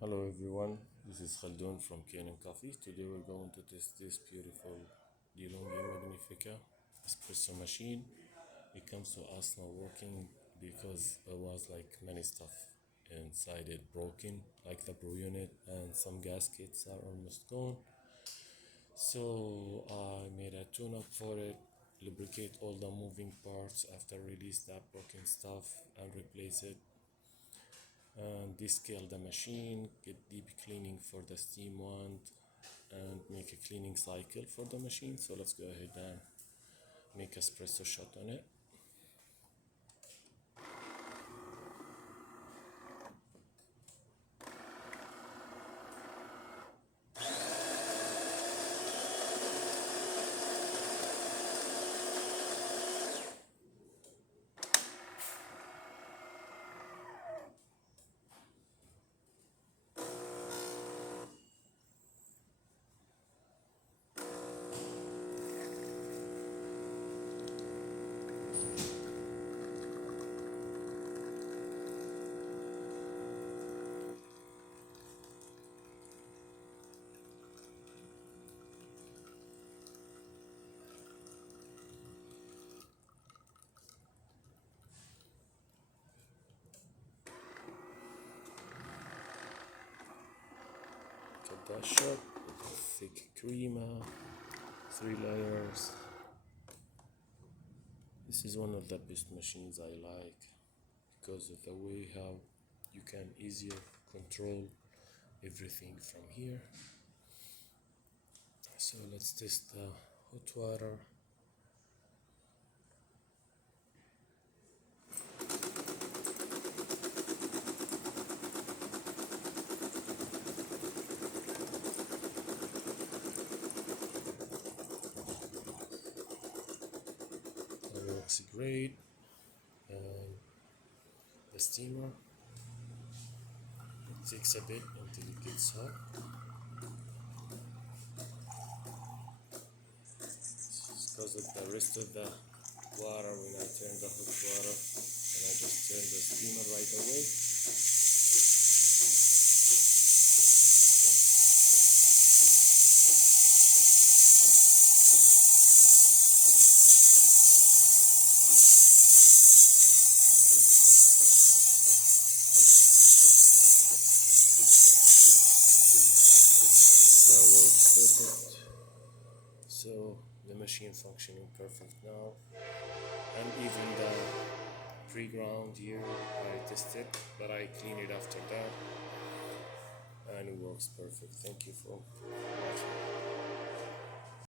Hello everyone, this is Khaldun from Kanen Coffee. Today we're going to test this beautiful DeLonghi magnifica espresso machine. It comes to us not working because there was like many stuff inside it broken, like the brew unit and some gaskets are almost gone. So I made a tune-up for it, lubricate all the moving parts after release that broken stuff and replace it, and descale the machine, get deep cleaning for the steam wand, and make a cleaning cycle for the machine. So let's go ahead and make espresso shot on it. Get that shot with a thick crema, 3 layers. This is one of the best machines I like because of the way how you can easier control everything from here. So let's test the hot water. That works great. And the steamer, it takes a bit until it gets hot. Because of the rest of the water, when I turn the hot water and I just turn the steamer right away. That works perfect. So the machine functioning perfect now, and even the pre-ground here I tested, but I clean it after that, and it works perfect. Thank you for watching.